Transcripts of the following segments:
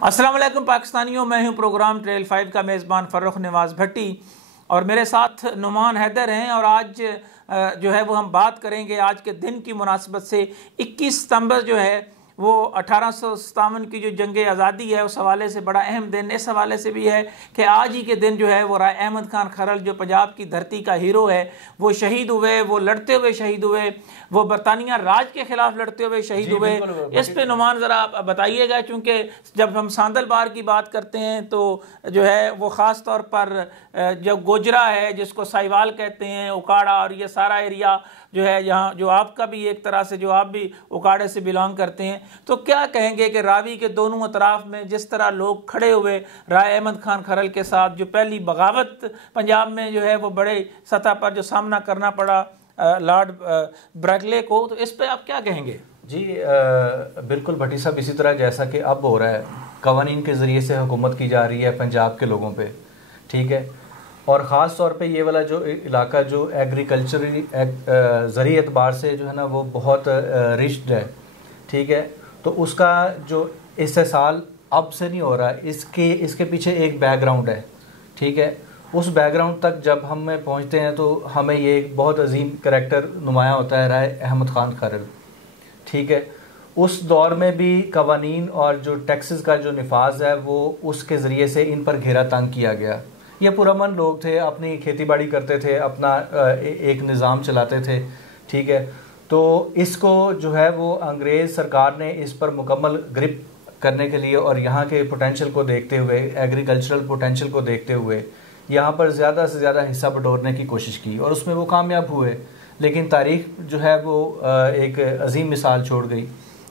अस्सलाम वालेकुम पाकिस्तानियों, मैं हूं प्रोग्राम ट्रेल 5 का मेज़बान फ़र्रुख नवाज़ भट्टी और मेरे साथ नुमान हैदर हैं। और आज जो है वो हम बात करेंगे आज के दिन की मुनासिबत से 21 सितंबर जो है वो 1857 की जो जंग आज़ादी है उस हवाले से बड़ा अहम दिन इस हवाले से भी है कि आज ही के दिन जो है वो राय अहमद खान खरल जो पंजाब की धरती का हीरो है वो शहीद हुए, वो लड़ते हुए शहीद हुए, वो बरतानिया राज के खिलाफ लड़ते हुए शहीद हुए। इस पे नुमान ज़रा बताइएगा, क्योंकि जब हम सांदल बार की बात करते हैं तो जो है वो ख़ास तौर पर जो गोजरा है जिसको साहिवाल कहते हैं, उकाड़ा और ये सारा एरिया जो है यहाँ जो आपका भी एक तरह से जो आप भी उकाड़े से बिलोंग करते हैं, तो क्या कहेंगे कि रावी के दोनों अतराफ में जिस तरह लोग खड़े हुए राय अहमद खान खरल के साथ, जो पहली बगावत पंजाब में जो है वो बड़े सतह पर जो सामना करना पड़ा लॉर्ड ब्रैकले को, तो इस पर आप क्या कहेंगे? जी बिल्कुल भट्टी साहब, इसी तरह जैसा कि अब हो रहा है, कवानीन के ज़रिए से हुकूमत की जा रही है पंजाब के लोगों पे, ठीक है। और ख़ास तौर पे ये वाला जो इलाका जो एग्रीकल्चरली ज़रिए एतबार से जो है ना वो बहुत रिच्ड है, ठीक है। तो उसका जो इस्तेसाल अब से नहीं हो रहा, इसके पीछे एक बैकग्राउंड है, ठीक है। उस बैकग्राउंड तक जब हम में पहुँचते हैं तो हमें ये एक बहुत अजीम करैक्टर नुमाया होता है राय अहमद खान खरल, ठीक है। उस दौर में भी कवानीन और जो टैक्सेस का जो निफाज है वो उसके ज़रिए से इन पर घेरा तंग किया गया। ये पुरअमन लोग थे, अपनी खेती बाड़ी करते थे, अपना एक निज़ाम चलाते थे, ठीक है। तो इसको जो है वो अंग्रेज़ सरकार ने इस पर मुकम्मल ग्रिप करने के लिए और यहाँ के पोटेंशियल को देखते हुए, एग्रीकल्चरल पोटेंशियल को देखते हुए यहाँ पर ज़्यादा से ज़्यादा हिस्सा बटोरने की कोशिश की और उसमें वो कामयाब हुए। लेकिन तारीख जो है वो एक अजीम मिसाल छोड़ गई।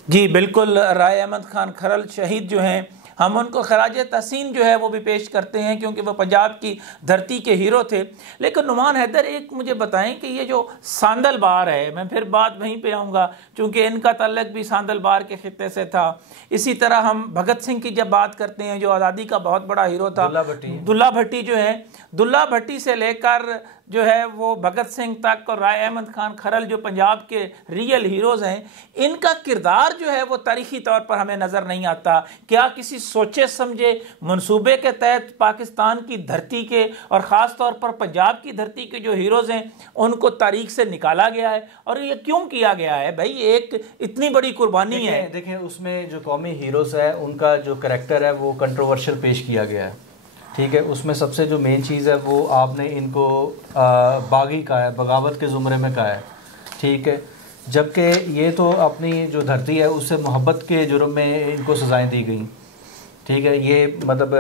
जी बिल्कुल, राय अहमद खान खरल शहीद जो हैं हम उनको खराज तहसीन जो है वो भी पेश करते हैं, क्योंकि वो पंजाब की धरती के हीरो थे। लेकिन नुमान हैदर, एक मुझे बताएं कि ये जो सांदल बार है, मैं फिर बात वहीं पे आऊँगा क्योंकि इनका तल्लक भी सांदल बार के खित्ते से था। इसी तरह हम भगत सिंह की जब बात करते हैं जो आज़ादी का बहुत बड़ा हीरो था, दुल्ला भट्टी जो है, दुल्ला भट्टी से लेकर जो है वो भगत सिंह तक और राय अहमद खान खरल जो पंजाब के रियल हीरोज़ हैं, इनका किरदार जो है वो तारीख़ी तौर पर हमें नज़र नहीं आता। क्या किसी सोचे समझे मंसूबे के तहत पाकिस्तान की धरती के और ख़ास तौर पर पंजाब की धरती के जो हीरोज़ हैं उनको तारीख से निकाला गया है? और ये क्यों किया गया है भाई? एक इतनी बड़ी कुर्बानी है। देखें उसमें जो कौमी हीरोज़ है उनका जो करैक्टर है वो कंट्रोवर्शियल पेश किया गया है, ठीक है। उसमें सबसे जो मेन चीज़ है वो आपने इनको बागी कहा है, बगावत के ज़ुमरे में कहा है, ठीक है। जबकि ये तो अपनी जो धरती है उससे मोहब्बत के जुर्म में इनको सज़ाएं दी गई, ठीक है। ये मतलब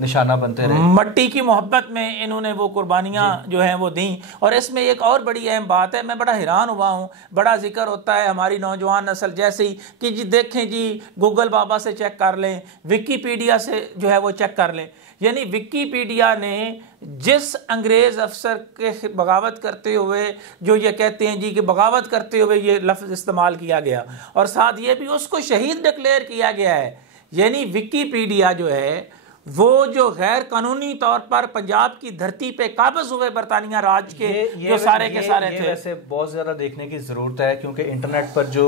निशाना बनते रहे, मट्टी की मोहब्बत में इन्होंने वो कुर्बानियाँ जो हैं वो दी। और इसमें एक और बड़ी अहम बात है, मैं बड़ा हैरान हुआ हूँ, बड़ा जिक्र होता है हमारी नौजवान नस्ल जैसे ही कि जी देखें जी गूगल बाबा से चेक कर लें, विकीपीडिया से जो है वो चेक कर लें। यानी विकीपीडिया ने जिस अंग्रेज़ अफसर के बगावत करते हुए जो ये कहते हैं जी कि बगावत करते हुए ये लफ्ज़ इस्तेमाल किया गया और साथ ये भी उसको शहीद डिक्लेयर किया गया है। यानी विकीपीडिया जो है वो जो गैर कानूनी तौर पर पंजाब की धरती पे काबज़ हुए बरतानिया राज के जो सारे के सारे थे। वैसे बहुत ज़्यादा देखने की ज़रूरत है क्योंकि इंटरनेट पर जो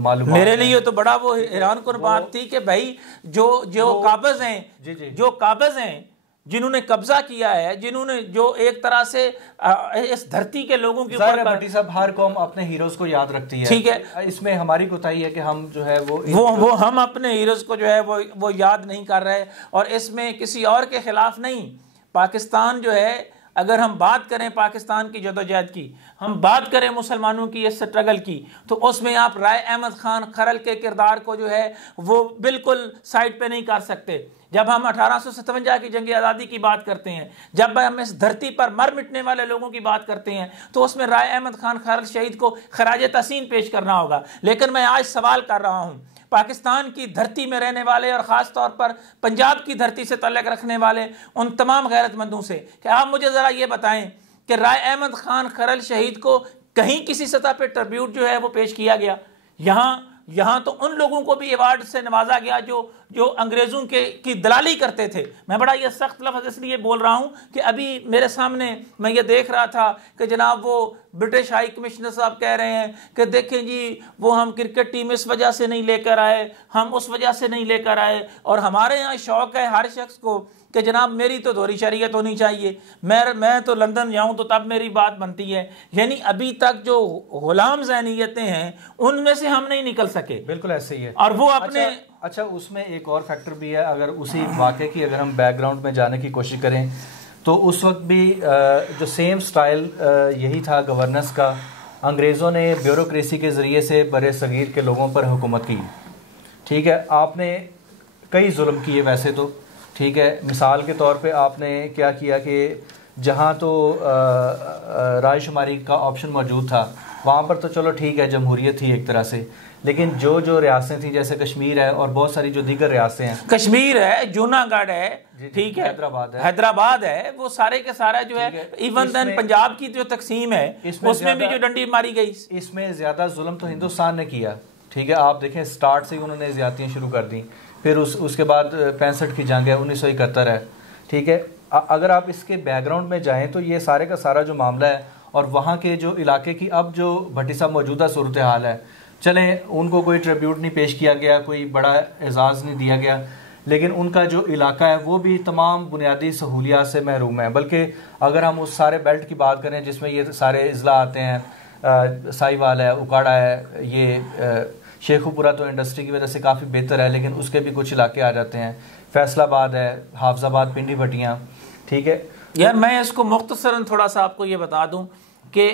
मालूम मेरे लिए तो बड़ा वो हैरान कुन बात थी कि भाई जो काबज़ हैं, जो काबज़ हैं, जिन्होंने कब्जा किया है, जिन्होंने जो एक तरह से इस धरती के लोगों के ऊपर, भट्टी साहब हर कौम अपने हीरोज को याद रखती है, ठीक है। इसमें हमारी कोताही है कि हम जो है वो हम अपने हीरोज को जो है वो याद नहीं कर रहे और इसमें किसी और के खिलाफ नहीं। पाकिस्तान जो है, अगर हम बात करें पाकिस्तान की जदोजहद की, हम बात करें मुसलमानों की इस स्ट्रगल की, तो उसमें आप राय अहमद खान खरल के किरदार को जो है वो बिल्कुल साइड पे नहीं कर सकते। जब हम 1857 की जंग आज़ादी की बात करते हैं, जब हम इस धरती पर मर मिटने वाले लोगों की बात करते हैं, तो उसमें राय अहमद खान खरल शहीद को खराज तहसीन पेश करना होगा। लेकिन मैं आज सवाल कर रहा हूँ पाकिस्तान की धरती में रहने वाले और ख़ास तौर पर पंजाब की धरती से तल्लक रखने वाले उन तमाम गैरतमंदों से कि आप मुझे ज़रा ये बताएं कि राय अहमद खान खरल शहीद को कहीं किसी सतह पर ट्रिब्यूट जो है वो पेश किया गया? यहाँ तो उन लोगों को भी अवार्ड से नवाजा गया जो जो अंग्रेज़ों के की दलाली करते थे। मैं बड़ा ये सख्त लफ्ज़ इसलिए बोल रहा हूँ कि अभी मेरे सामने मैं ये देख रहा था कि जनाब वो ब्रिटिश हाई कमिश्नर साहब कह रहे हैं कि देखें जी वो हम क्रिकेट टीम इस वजह से नहीं लेकर आए, हम उस वजह से नहीं लेकर आए, और हमारे यहाँ शौक़ है हर शख्स को कि जनाब मेरी तो दोहरी शरीयत होनी चाहिए, मैं तो लंदन जाऊं तो तब मेरी बात बनती है। यानी अभी तक जो गुलाम ज़हनियतें हैं उनमें से हम नहीं निकल सके। बिल्कुल ऐसे ही है। और वो अपने अच्छा उसमें एक और फैक्टर भी है, अगर उसी वाक़े की अगर हम बैकग्राउंड में जाने की कोशिश करें तो उस वक्त भी जो सेम स्टाइल यही था गवर्नेंस का। अंग्रेज़ों ने ब्यूरोक्रेसी के ज़रिए से बरे सगीर के लोगों पर हुकूमत की, ठीक है। आपने कई जुल्म किए वैसे तो, ठीक है। मिसाल के तौर पे आपने क्या किया कि जहाँ तो रायशुमारी का ऑप्शन मौजूद था वहाँ पर तो चलो ठीक है जमहूरियत थी एक तरह से, लेकिन जो रियासतें थी जैसे कश्मीर है और बहुत सारी जो दीगर रियासतें हैं, कश्मीर है, जूनागढ़ है, ठीक है, हैदराबाद है, वो सारे के सारा जो है, इवन देन पंजाब की जो तकसीम है उसमें भी जो डंडी मारी गई, इसमें ज़्यादा जुल्म तो हिंदुस्तान ने किया, ठीक है। आप देखें स्टार्ट से ही उन्होंने ज़्यादतियाँ शुरू कर दी, फिर उसके बाद 65 की जंग है, 1971 है, ठीक है। अगर आप इसके बैकग्राउंड में जाएं तो ये सारे का सारा जो मामला है और वहाँ के जो इलाके की अब जो भट्टी साहब मौजूदा सूरत हाल है, चले उनको कोई ट्रिब्यूट नहीं पेश किया गया, कोई बड़ा एजाज़ नहीं दिया गया, लेकिन उनका जो इलाका है वो भी तमाम बुनियादी सहूलियात से महरूम है। बल्कि अगर हम उस सारे बेल्ट की बात करें जिसमें ये सारे अजला आते हैं, साहिवाल है, उकाड़ा है, ये शेखुपुरा तो इंडस्ट्री की वजह से काफ़ी बेहतर है, लेकिन उसके भी कुछ इलाके आ जाते हैं, फैसलाबाद है, हाफजाबाद, पिंडी भटियाँ, ठीक है। यार मैं इसको मुख्तसरन थोड़ा सा आपको ये बता दूं कि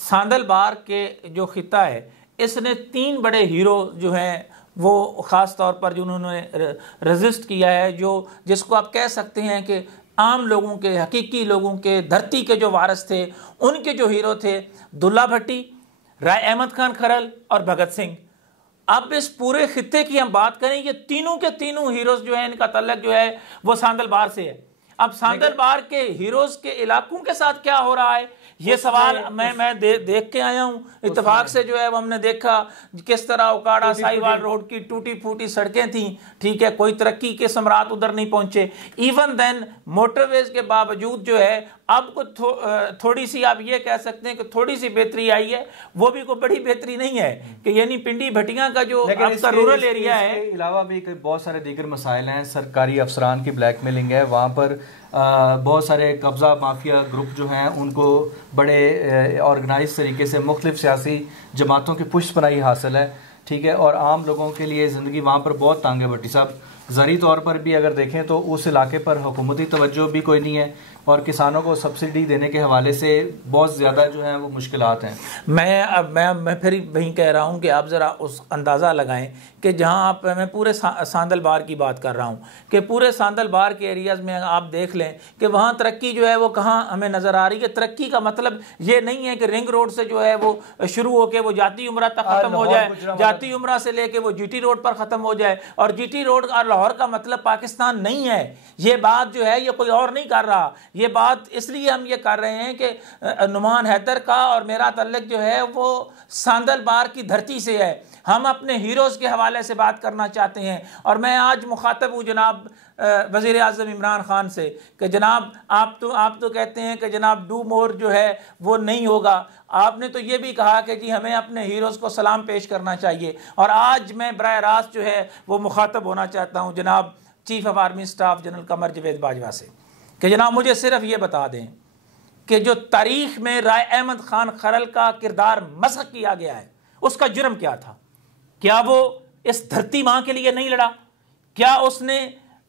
सांदल बार के जो खिता है इसने 3 बड़े हीरो जो हैं वो ख़ास तौर पर जो उन्होंने रजिस्ट किया है, जो जिसको आप कह सकते हैं कि आम लोगों के, हकीकी लोगों के, धरती के जो वारिस थे, उनके जो हीरो थे दुल्ला भट्टी, राय अहमद खान खरल और भगत सिंह। अब इस पूरे खित्ते की हम बात करें, ये तीनों के तीनों हीरोज जो है इनका तल्लक जो है वो सांदल बार से है। अब सांदल बार के हीरोज के इलाकों के साथ क्या हो रहा है ये सवाल मैं देख के आया हूँ। इत्तेफाक से जो है वो हमने देखा किस तरह उकाड़ा साहिवाल रोड की टूटी फूटी सड़कें थी, ठीक है, कोई तरक्की के सम्राट उधर नहीं पहुंचे। इवन देन मोटरवेज के बावजूद जो है अब को थोड़ी सी आप ये कह सकते हैं कि थोड़ी सी बेहतरी आई है, वो भी कोई बड़ी बेहतरी नहीं है कि यानी पिंडी भटियां का जो आपका रूरल एरिया है। इसके अलावा भी बहुत सारे दीगर मसाइल हैं, सरकारी अफसरान की ब्लैकमेलिंग है, वहाँ पर बहुत सारे कब्ज़ा माफिया ग्रुप जो हैं उनको बड़े ऑर्गेनाइज तरीके से मुख्तलिफ सियासी जमातों की पुष्टपनाही हासिल है, ठीक है। और आम लोगों के लिए ज़िंदगी वहाँ पर बहुत तंग है। भट्टी साहब ज़री तौर पर भी अगर देखें तो उस इलाके पर हुकूमती तवज्जो भी कोई नहीं है और किसानों को सब्सिडी देने के हवाले से बहुत ज़्यादा जो है वो मुश्किलात हैं। मैं फिर वहीं कह रहा हूँ कि आप ज़रा उस अंदाज़ा लगाएं कि जहाँ आप, मैं पूरे सांदल बार की बात कर रहा हूँ कि पूरे सांदल बार के एरियाज़ में आप देख लें कि वहाँ तरक्की जो है वो कहाँ हमें नज़र आ रही है। तरक्की का मतलब ये नहीं है कि रिंग रोड से जो है वो शुरू होकर वो जाती उम्रा तक ख़त्म हो जाए, जाती उम्रा से लेके वो जीटी रोड पर ख़त्म हो जाए, और जीटी रोड और लाहौर का मतलब पाकिस्तान नहीं है। ये बात जो है ये कोई और नहीं कर रहा, ये बात इसलिए हम ये कर रहे हैं कि नुमान हैदर का और मेरा तल्लक जो है वो सांदल बार की धरती से है। हम अपने हीरोज़ के हवाले से बात करना चाहते हैं और मैं आज मुखातब हूँ जनाब वज़ीर आज़म इमरान ख़ान से कि जनाब आप तो कहते हैं कि जनाब डू मोर जो है वो नहीं होगा। आपने तो ये भी कहा कि जी हमें अपने हीरोज़ को सलाम पेश करना चाहिए, और आज मैं बराह रास्त जो है वो मुखातब होना चाहता हूँ जनाब chief of army staff general Qamar Javed Bajwa से कि जनाब मुझे सिर्फ ये बता दें कि जो तारीख़ में राय अहमद खान खरल का किरदार मसख़ किया गया है उसका जुर्म क्या था? क्या वो इस धरती माँ के लिए नहीं लड़ा? क्या उसने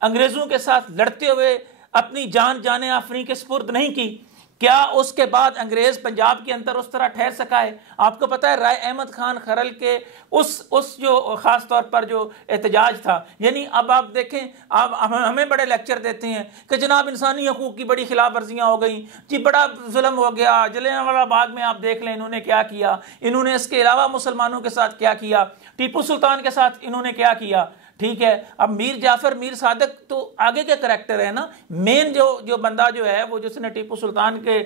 अंग्रेज़ों के साथ लड़ते हुए अपनी जान जाने आफरीन के सुपुर्द नहीं की? क्या उसके बाद अंग्रेज़ पंजाब के अंदर उस तरह ठहर सका है? आपको पता है राय अहमद खान खरल के उस जो ख़ास तौर पर जो एहतजाज था, यानी अब आप देखें, आप हमें बड़े लेक्चर देते हैं कि जनाब इंसानी हकूक़ की बड़ी खिलाफ वर्जियाँ हो गई जी, बड़ा जुल्म हो गया। जलियांवाला बाग में आप देख लें इन्होंने क्या किया, इन्होंने इसके अलावा मुसलमानों के साथ क्या किया, टीपू सुल्तान के साथ इन्होंने क्या किया, ठीक है। अब मीर जाफर मीर सादक तो आगे के करैक्टर है ना, मेन जो बंदा जो है वो जिसने टीपू सुल्तान के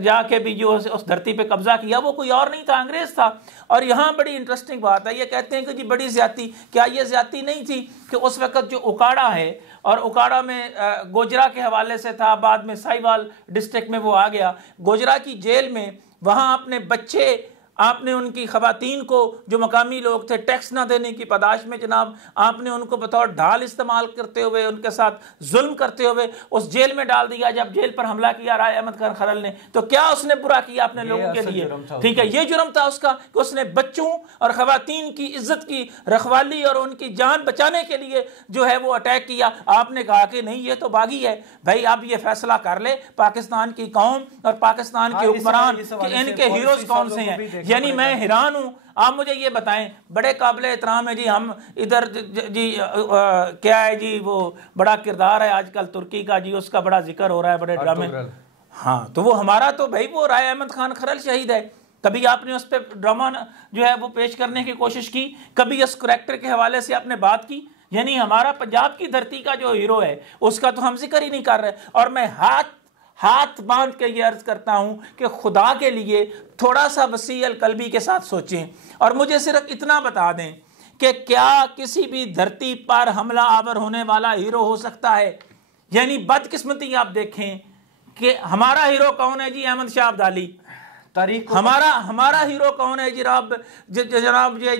जाके भी जो उस धरती पे कब्जा किया वो कोई और नहीं था, अंग्रेज था। और यहाँ बड़ी इंटरेस्टिंग बात है, ये कहते हैं कि जी बड़ी ज्यादती, क्या ये ज्यादती नहीं थी कि उस वक्त जो उकाड़ा है, और उकाड़ा में गोजरा के हवाले से था, बाद में साहिवाल डिस्ट्रिक्ट में वो आ गया, गोजरा की जेल में, वहाँ अपने बच्चे, आपने उनकी खवातीन को जो मकामी लोग थे टैक्स ना देने की पदाश में जनाब, आपने उनको बतौर ढाल इस्तेमाल करते हुए उनके साथ जुल्म करते हुए उस जेल में डाल दिया। जब जेल पर हमला किया राय अहमद खान खरल ने, तो क्या उसने बुरा किया अपने लोगों के लिए? ठीक है, ये जुर्म था उसका कि उसने बच्चों और खवातीन की इज्जत की रखवाली और उनकी जान बचाने के लिए जो है वो अटैक किया। आपने कहा कि नहीं ये तो बागी है। भाई अब ये फैसला कर ले पाकिस्तान की कौम और पाकिस्तान के हुक्मरान कि इनके हीरोज कौन से हैं। यानी मैं हैरान हूं, आप मुझे ये बताएं, बड़े काबिल एहतराम है जी, हम इधर जी क्या है जी, वो बड़ा किरदार है आजकल तुर्की का जी, उसका बड़ा जिक्र हो रहा है बड़े ड्रामे। हाँ, तो वो हमारा तो भाई वो राय अहमद खान खरल शहीद है। कभी आपने उस पर ड्रामा जो है वो पेश करने की कोशिश की? कभी इस करैक्टर के हवाले से आपने बात की? यानी हमारा पंजाब की धरती का जो हीरो है उसका तो हम जिक्र ही नहीं कर रहे। और मैं हाथ बांध के ये अर्ज करता हूं कि खुदा के लिए थोड़ा सा वसी अल कल्बी के साथ सोचें और मुझे सिर्फ इतना बता दें कि क्या किसी भी धरती पर हमला आवर होने वाला हीरो हो सकता है? यानी बदकिस्मती आप देखें कि हमारा हीरो कौन है जी? अहमद शाह अब्दाली। तारीख हमारा हीरो कौन है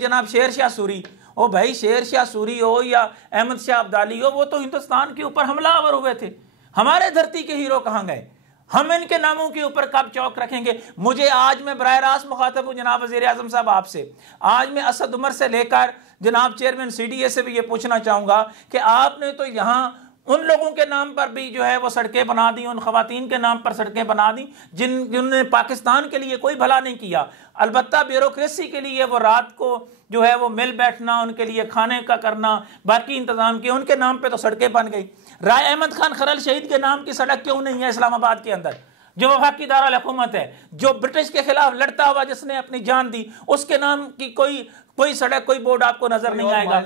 जनाब शेर शाह सूरी। ओ भाई, शेर शाह सूरी हो या अहमद शाह अब्दाली हो, वो तो हिंदुस्तान के ऊपर हमला आवर हुए थे। हमारे धरती के हीरो कहाँ गए? हम इनके नामों के ऊपर कब चौक रखेंगे? मुझे आज मैं बराह रास्त मुखातब हूँ जनाब वज़ीर आज़म साहब आपसे, आज मैं असद उमर से लेकर जनाब चेयरमैन CDA से भी ये पूछना चाहूँगा कि आपने तो यहाँ उन लोगों के नाम पर भी जो है वो सड़कें बना दी, उन खवातीन के नाम पर सड़कें बना दी जिन्होंने पाकिस्तान के लिए कोई भला नहीं किया। अलबत्ता ब्यूरोक्रेसी के लिए वो रात को जो है वो मिल बैठना, उनके लिए खाने का करना, बाकी इंतजाम किए, उनके नाम पे तो सड़कें बन गई। राय अहमद खान खरल शहीद के नाम की सड़क क्यों नहीं है इस्लामाबाद के अंदर, जो वफाकी दारुल हुकूमत है, जो ब्रिटिश के खिलाफ लड़ता हुआ जिसने अपनी जान दी, उसके नाम की कोई सड़क, कोई बोर्ड आपको नजर नहीं आएगा।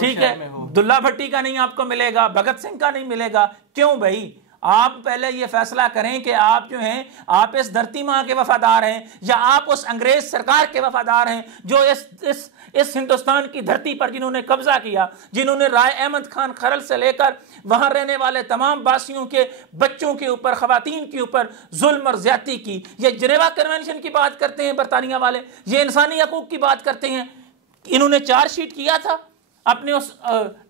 ठीक है, दुल्ला भट्टी का नहीं आपको मिलेगा, भगत सिंह का नहीं मिलेगा। क्यों भाई? आप पहले ये फैसला करें कि आप जो हैं, आप इस धरती माँ के वफादार हैं या आप उस अंग्रेज सरकार के वफादार हैं जो इस हिंदुस्तान की धरती पर जिन्होंने कब्जा किया, जिन्होंने राय अहमद खान खरल से लेकर वहां रहने वाले तमाम बासियों के बच्चों के ऊपर, खवातीन के ऊपर जुल्म और ज्यादती की। ये जिनेवा कन्वेंशन की बात करते हैं बरतानिया वाले, ये इंसानी हकूक की बात करते हैं। इन्होंने चार्जशीट किया था अपने उस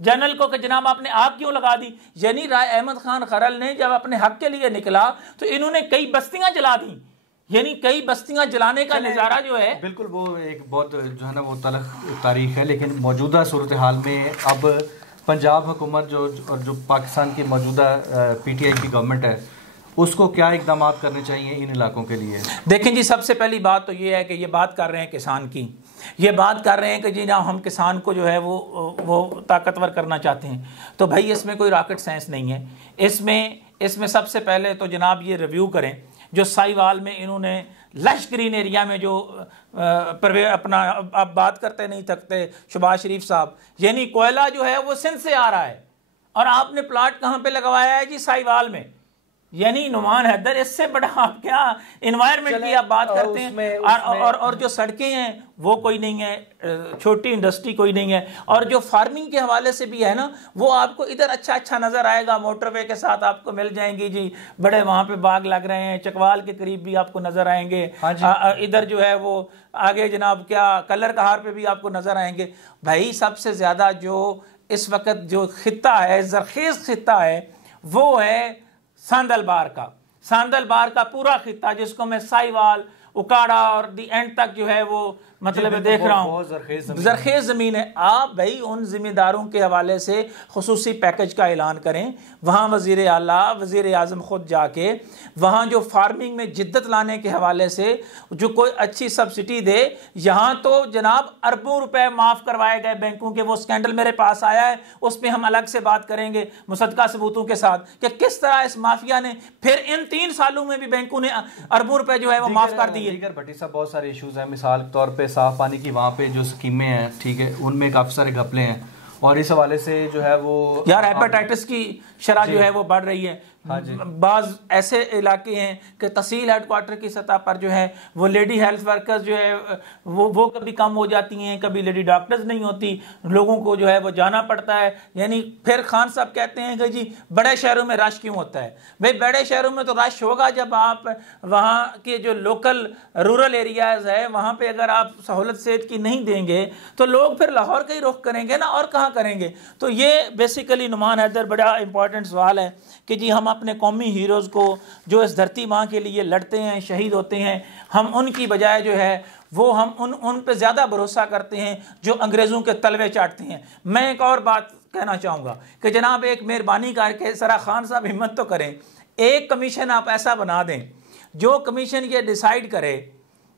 जनरल को कि जनाब आपने आग क्यों लगा दी? यानी राय अहमद खान खरल ने जब अपने हक के लिए निकला तो इन्होंने कई बस्तियां जला दी। यानी कई बस्तियां जलाने का नज़ारा जो है, बिल्कुल वो एक बहुत जो है ना वो तलख तारीख है। लेकिन मौजूदा सूरत हाल में अब पंजाब हुकूमत जो पाकिस्तान की मौजूदा PTI की गवर्नमेंट है, उसको क्या इकदाम करने चाहिए इन इलाकों के लिए? देखें जी, सबसे पहली बात तो ये है कि ये बात कर रहे हैं किसान की, ये बात कर रहे हैं कि जी ना हम किसान को जो है वो ताकतवर करना चाहते हैं। तो भाई इसमें कोई रॉकेट साइंस नहीं है। इसमें सबसे पहले तो जनाब ये रिव्यू करें जो साहिवाल में इन्होंने लश ग्रीन एरिया में जो अपना आप बात करते नहीं थकते शहबाज शरीफ साहब, यानी कोयला जो है वो सिंध से आ रहा है और आपने प्लाट कहाँ पे लगवाया है जी? साहिवाल में। यानी नुमान हैदर, इससे बड़ा आप क्या एनवायरनमेंट की आप बात करते हैं? और जो सड़कें हैं वो कोई नहीं है, छोटी इंडस्ट्री कोई नहीं है, और जो फार्मिंग के हवाले से भी है ना, वो आपको इधर अच्छा नज़र आएगा, मोटरवे के साथ आपको मिल जाएंगी जी, बड़े वहाँ पे बाग लग रहे हैं, चकवाल के करीब भी आपको नज़र आएंगे। इधर जो है वो आगे जनाब क्या कलर कहार पे भी आपको नज़र आएंगे। भाई सबसे ज़्यादा जो इस वक्त जो खित्ता है, ज़रखेज़ खित्ता है, वो है सांदलबार का पूरा खित्ता, जिसको मैं साहिवाल, उकाड़ा और दी एंड तक जो है वो मतलब देख रहा हूँ, ज़रखेज़ ज़मीन है। आप भाई उन ज़िम्मेदारों के हवाले से खुसूसी पैकेज का ऐलान करें, वहाँ वज़ीर आला, वज़ीर आज़म ख़ुद जाके वहाँ जो फार्मिंग में जिद्दत लाने के हवाले से जो कोई अच्छी सब्सिडी दे। यहाँ तो जनाब अरबों रुपए माफ़ करवाए गए बैंकों के, वो स्कैंडल मेरे पास आया है, उस पर हम अलग से बात करेंगे मुसद्दक़ा सबूतों के साथ कि किस तरह इस माफिया ने फिर इन 3 सालों में भी बैंकों ने अरबों रुपए जो है वो माफ़ कर दिए। भट्टी साहब, बहुत सारे इश्यूज हैं, मिसाल के तौर पे साफ पानी की वहाँ पे जो स्कीमें हैं, ठीक है, उनमें काफ़ी सारे घपले हैं, और इस हवाले से जो है वो यार हेपेटाइटिस की शरह जो है वो बढ़ रही है। हाँ जी। बाज़ ऐसे इलाके हैं कि तहसील हेडक्वार्टर की सतह पर जो है वो लेडी हेल्थ वर्कर्स जो है वो कभी कम हो जाती हैं, कभी लेडी डॉक्टर्स नहीं होती, लोगों को जो है वो जाना पड़ता है। यानी फिर खान साहब कहते हैं कि जी बड़े शहरों में रश क्यों होता है? भाई बड़े शहरों में तो रश होगा जब आप वहाँ के जो लोकल रूरल एरियाज़ है वहाँ पर अगर आप सहूलत सेहत की नहीं देंगे तो लोग फिर लाहौर का ही रुख करेंगे ना, और कहाँ करेंगे? तो ये बेसिकली नुमान हैदर बड़ा इंपॉर्टेंट सवाल है कि जी हम अपने कौमी हीरोज़ को जो इस धरती माँ के लिए लड़ते हैं, शहीद होते हैं, हम उनकी बजाय जो है वो हम उन पे ज़्यादा भरोसा करते हैं जो अंग्रेज़ों के तलवे चाटते हैं। मैं एक और बात कहना चाहूँगा कि जनाब एक मेहरबानी करके ज़रा खान साहब हिम्मत तो करें, एक कमीशन आप ऐसा बना दें जो कमीशन ये डिसाइड करे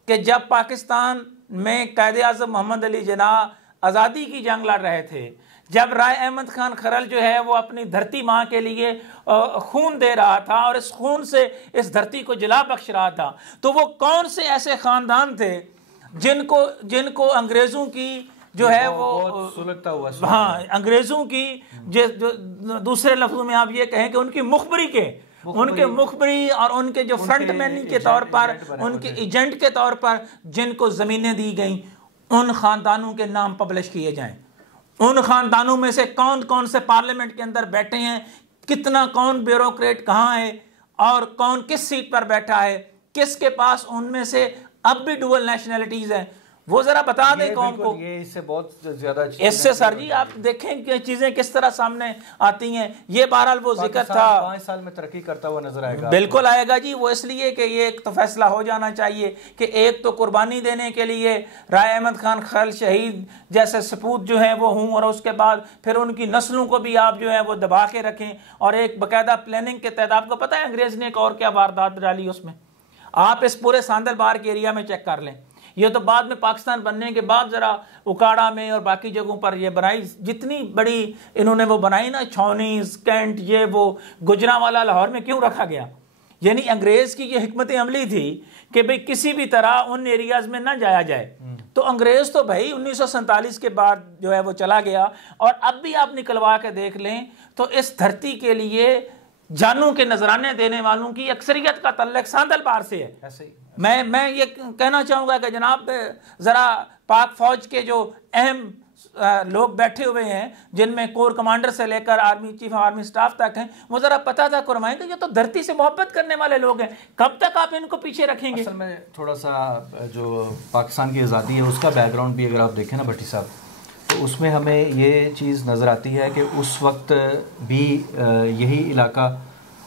कि जब पाकिस्तान में कायदे आज़म मोहम्मद अली जिन्नाह आज़ादी की जंग लड़ रहे थे, जब राय अहमद खान खरल जो है वो अपनी धरती माँ के लिए खून दे रहा था और इस खून से इस धरती को जला बख्श रहा था, तो वो कौन से ऐसे ख़ानदान थे जिनको अंग्रेज़ों की जो है वो सुलगता हुआ, हाँ अंग्रेज़ों की जो दूसरे लफ्ज़ों में आप ये कहें कि उनकी उनके मुखबरी और उनके जो फ्रंटमैन के तौर पर, उनके एजेंट के तौर पर जिनको ज़मीनें दी गई, उन ख़ानदानों के नाम पब्लिश किए जाएं। उन ख़ानदानों में से कौन कौन से पार्लियामेंट के अंदर बैठे हैं, कितना कौन ब्यूरोक्रेट कहाँ है और कौन किस सीट पर बैठा है, किसके पास उनमें से अब भी डुअल नेशनलिटीज़ हैं, वो ज़रा बता दें कौन को। ये इससे बहुत ज़्यादा इससे सर जी आप देखें कि चीज़ें किस तरह सामने आती हैं। ये बहरहाल वो जिक्र था 5 साल में तरक्की करता हुआ नजर आएगा। बिल्कुल आएगा जी। वो इसलिए कि ये एक तो फैसला हो जाना चाहिए कि एक तो कुर्बानी देने के लिए राय अहमद खान खरल शहीद जैसे सपूत जो है वो हों, और उसके बाद फिर उनकी नस्लों को भी आप जो है वो दबा के रखें, और एक बाकायदा प्लानिंग के तहत। आपको पता है अंग्रेज़ ने एक और क्या वारदात डाली उसमें, आप इस पूरे सांदल बार के एरिया में चेक कर लें। ये तो बाद में पाकिस्तान बनने के बाद ज़रा उकाड़ा में और बाकी जगहों पर ये बनाई, जितनी बड़ी इन्होंने वो बनाई ना, छावनीज़, कैंट, ये वो गुजरांवाला लाहौर में क्यों रखा गया? यानी अंग्रेज़ की ये हिकमत अमली थी कि भाई किसी भी तरह उन एरियाज़ में ना जाया जाए। तो अंग्रेज़ तो भाई 1947 के बाद जो है वो चला गया, और अब भी आप निकलवा के देख लें तो इस धरती के लिए जानों के नजराने देने वालों की अक्सरियत का तल्लुक सांदल बार से है। ऐसे ही मैं ये कहना चाहूँगा कि जनाब ज़रा पाक फ़ौज के जो अहम लोग बैठे हुए हैं, जिनमें कोर कमांडर से लेकर आर्मी चीफ आर्मी स्टाफ तक हैं, वो ज़रा पता था करवाएं कि ये तो धरती से मोहब्बत करने वाले लोग हैं, कब तक आप इनको पीछे रखेंगे? असल में थोड़ा सा जो पाकिस्तान की आज़ादी है उसका बैकग्राउंड भी अगर आप देखें ना भट्टी साहब, तो उसमें हमें ये चीज़ नज़र आती है कि उस वक्त भी यही इलाका,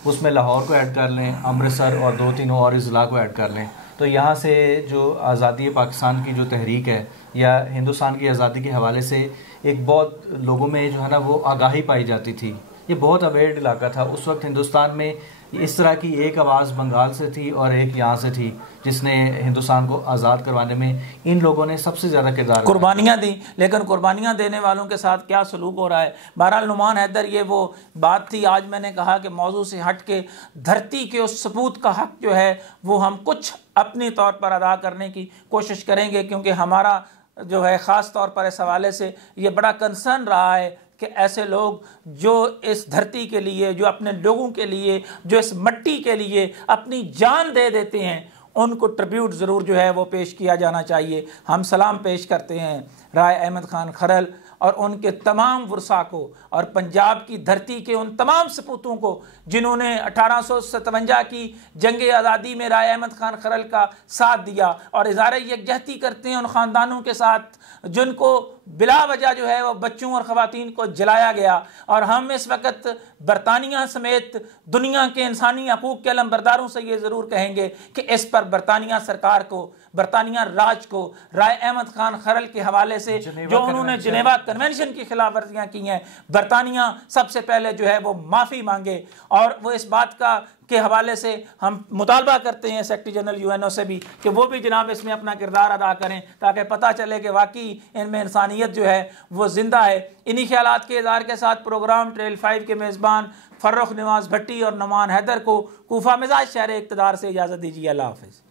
उसमें लाहौर को ऐड कर लें, अमृतसर और 2-3 और अज़ला को ऐड कर लें, तो यहाँ से जो आज़ादी पाकिस्तान की जो तहरीक है या हिंदुस्तान की आज़ादी के हवाले से एक बहुत लोगों में जो है ना वो आगाही पाई जाती थी। ये बहुत अवेयर इलाका था उस वक्त हिंदुस्तान में। इस तरह की एक आवाज़ बंगाल से थी और एक यहाँ से थी जिसने हिंदुस्तान को आज़ाद करवाने में इन लोगों ने सबसे ज़्यादा किरदार कुर्बानियाँ दी। लेकिन कुर्बानियाँ देने वालों के साथ क्या सलूक हो रहा है? बहरहाल नुमान हैदर, ये वो बात थी, आज मैंने कहा कि मौजू से हट के धरती के उस सपूत का हक जो है वो हम कुछ अपने तौर पर अदा करने की कोशिश करेंगे, क्योंकि हमारा जो है ख़ास तौर पर इस हवाले से ये बड़ा कंसर्न रहा है कि ऐसे लोग जो इस धरती के लिए, जो अपने लोगों के लिए, जो इस मिट्टी के लिए अपनी जान दे देते हैं, उनको ट्रिब्यूट ज़रूर जो है वो पेश किया जाना चाहिए। हम सलाम पेश करते हैं राय अहमद खान खरल और उनके तमाम वरसा को, और पंजाब की धरती के उन तमाम सपूतों को जिन्होंने 1857 की जंग आज़ादी में राय अहमद खान खरल का साथ दिया, और इज़हार यकजहती करते हैं उन ख़ानदानों के साथ जिनको बिला वजह जो है वो बच्चों और ख़वातीन को जलाया गया। और हम इस वक्त बरतानिया समेत दुनिया के इंसानी हकूक़ के अलमबरदारों से ये ज़रूर कहेंगे कि इस पर बरतानिया सरकार को, बरतानिया राज को राय अहमद खान खरल के हवाले से जो उन्होंने जिनेवा कन्वेंशन की खिलाफ वर्जियाँ की हैं, बरतानिया सबसे पहले जो है वो माफ़ी मांगे। और वो इस बात का के हवाले से हम मुतालबा करते हैं सेक्रेटरी जनरल यूएनओ से भी कि वो भी जनाब इसमें अपना किरदार अदा करें, ताकि पता चले कि वाकई इनमें इंसानियत जो है वो जिंदा है। इन्हीं ख्यालात के इज़हार के साथ प्रोग्राम ट्रेल 5 के मेज़बान फर्रुख नवाज़ भट्टी और नुमान हैदर को कूफा मिजाज शहर इक़्तिदार से इजाज़त दीजिए। अल्लाह हाफ़िज़।